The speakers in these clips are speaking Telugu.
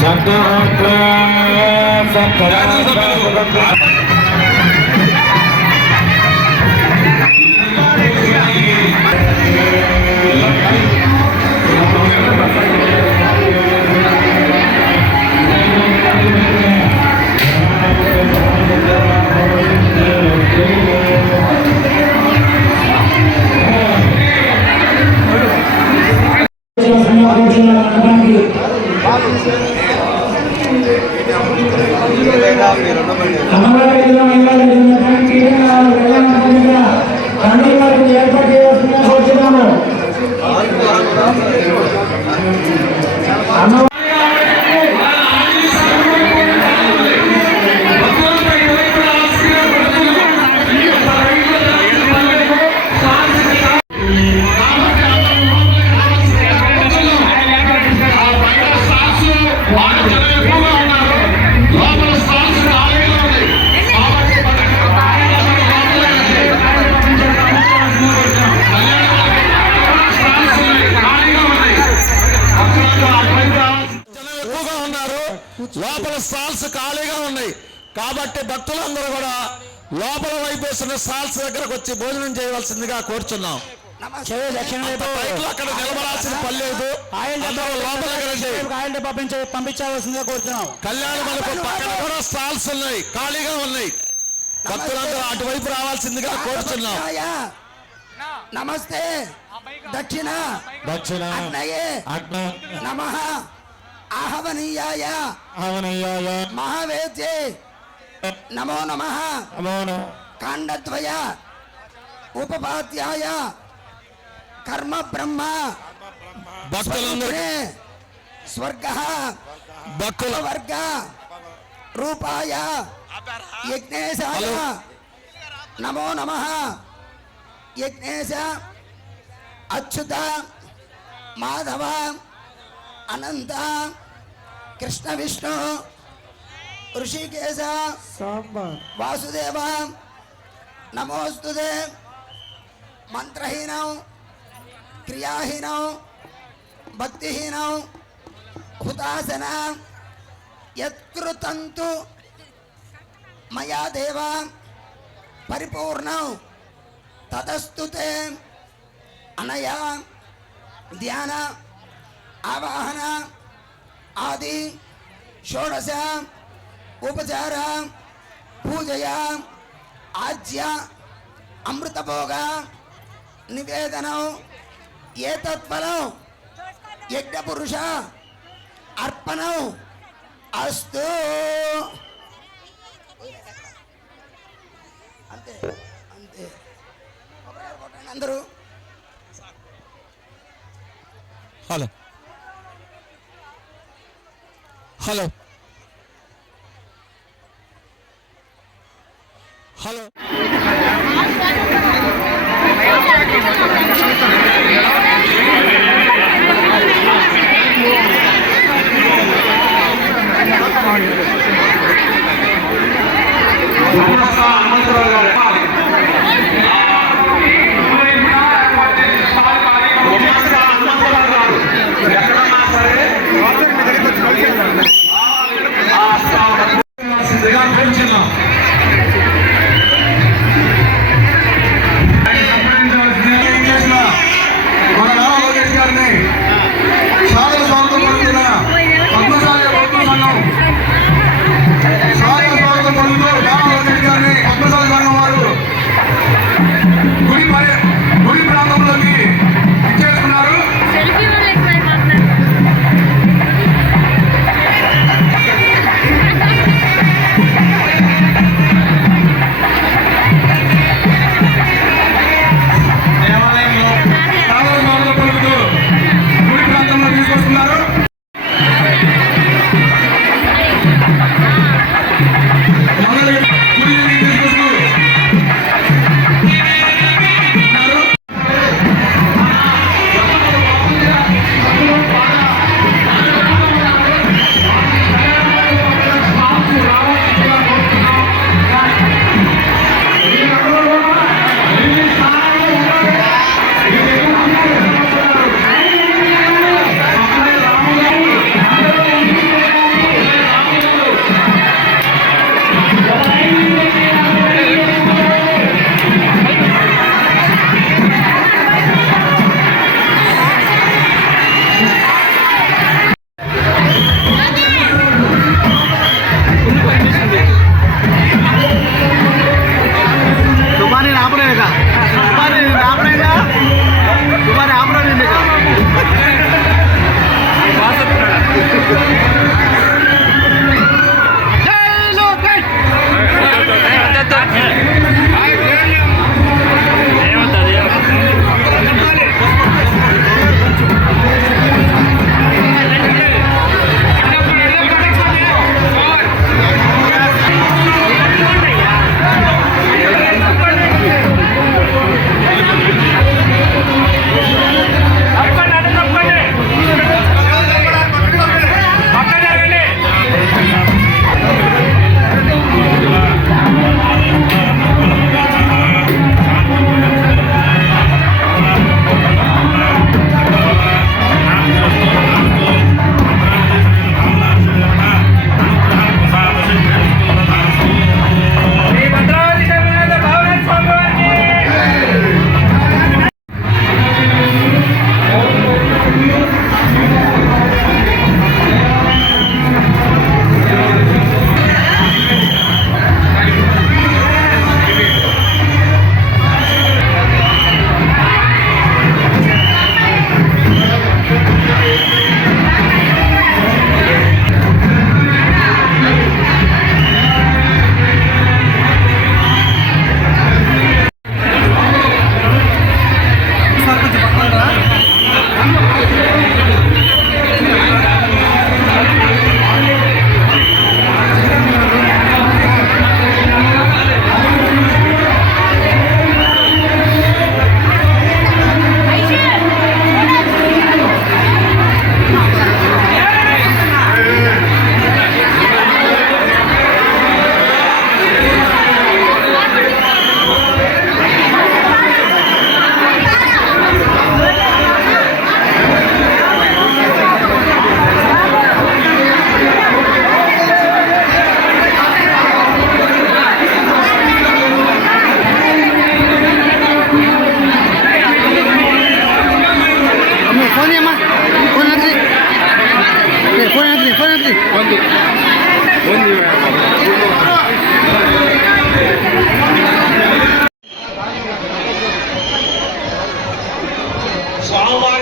Santa Santa లోపల స్టాల్స్ ఖాళీగా ఉన్నాయి. కాబట్టి భక్తులందరూ కూడా లోపల వైపు వేసిన స్టాల్స్ దగ్గరకు వచ్చి భోజనం చేయవలసిందిగా కోరుచున్నాం. అక్కడ నిలబడాల్సిన పని లేదు. పంపించవలసిందిగా కోరుతున్నాం కళ్యాణ మండపం పక్కన కూడా స్టాల్స్ ఉన్నాయి. ఖాళీగా ఉన్నాయి. భక్తులందరూ అటువైపు రావాల్సిందిగా కోరుచున్నాం. నమస్తే. దక్షిణ. దక్షిణ. నమ. ఆహవనీయాయ. అవనయ్యాయ మహావేద్యే. నమో నమ. అమోన కాండద్వయ. ఉపపాద్యాయ. కర్మ బ్రహ్మ. భక్తులందరూ స్వర్గ. భక్తుల వర్గ రూపాయ. యజ్ఞేశాయ. నమో నమ. యజ్ఞేశ. అచ్యుత. మాధవ. అనంత కృష్ణ విష్ణు ఋషికేశ వాసుదేవ నమోస్తుతే మంత్రహీనం క్రియాహీనం భక్తిహీనం హుతాసన యత్కృతంతు మయా దేవ పరిపూర్ణం తదస్తుతే అనయా ధ్యాన ఆవాహన ఆది షోడశ ఉపచార పూజయ ఆజ్య అమృతభోగ నివేదనం ఏతత్ఫలం యజ్ఞపురుష అర్పణం అస్తు. అంతే అంతే. అందరూ. హలో. హలో ప్రపంచంలో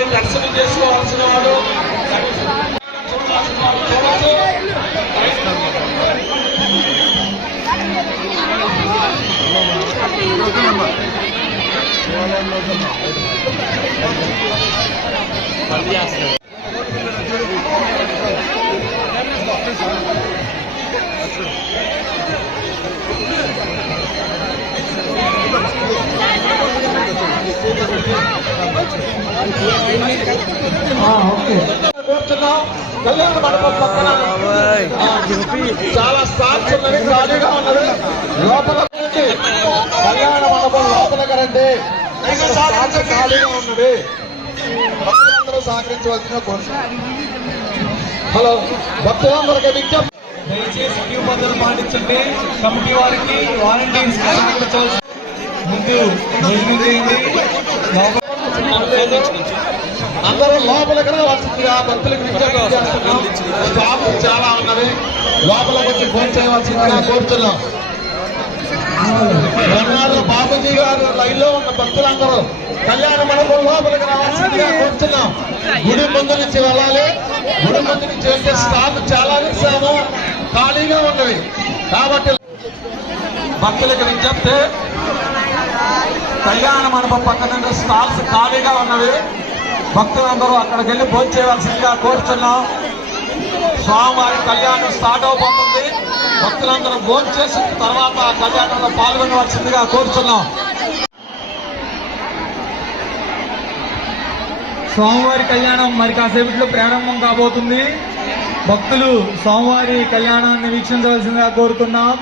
దర్శనం చేసుకోవాల్సిన వాడు చూడాల్సిన వాడు కళ్యాణ మండపం పక్కన చాలా స్టాల్స్ ఉన్నవి ఖాళీగా ఉన్నవి లోపల రండి. కళ్యాణ మండపం లోపల కరండి ఇక్కడ ఖాళీగా ఉన్నవి భక్తులందరూ సహకరించవలసిన కోరుతున్నాం హలో భక్తులందరికీ విజ్ఞప్తి దయచేసి క్యూ పద్ధతులు పాటించండి కమిటీ వారికి వాలంటీర్స్ ముందు భోజనం చేయండి అందరూ లోపలికి రావాల్సిందిగా భక్తులకు విజ్ఞప్తి చాలా ఉన్నవి. లోపలికి వచ్చి ఫోన్ చేయవలసిందిగా కోరుతున్నాం బెంగారు బాబుజీ గారు లైన్లో ఉన్న భక్తులందరూ కళ్యాణ మండపం లోపలికి రావాల్సిందిగా కోరుతున్నాం. గుడి ముందు నుంచి వెళ్ళాలి. గుడి ముందు నుంచి వెళ్తే స్టాఫ్ చాలా నిలిచాము ఖాళీగా ఉన్నవి. కాబట్టి భక్తులకు విజ్ఞప్తి కళ్యాణ మండపం పక్కన స్టాల్స్ ఖాళీగా ఉన్నవి. భక్తులందరూ అక్కడికి వెళ్ళి భోజనం చేయవలసిందిగా కోరుతున్నాం స్వామివారి కళ్యాణం స్టార్ట్ అవబోతుంది. భక్తులందరూ భోజనం చేసిన తర్వాత ఆ కళ్యాణంలో పాల్గొనవలసిందిగా కోరుతున్నాం స్వామివారి కళ్యాణం మరి కాసేపట్లో ప్రారంభం కాబోతుంది. భక్తులు స్వామివారి కళ్యాణాన్ని వీక్షించవలసిందిగా కోరుతున్నాం.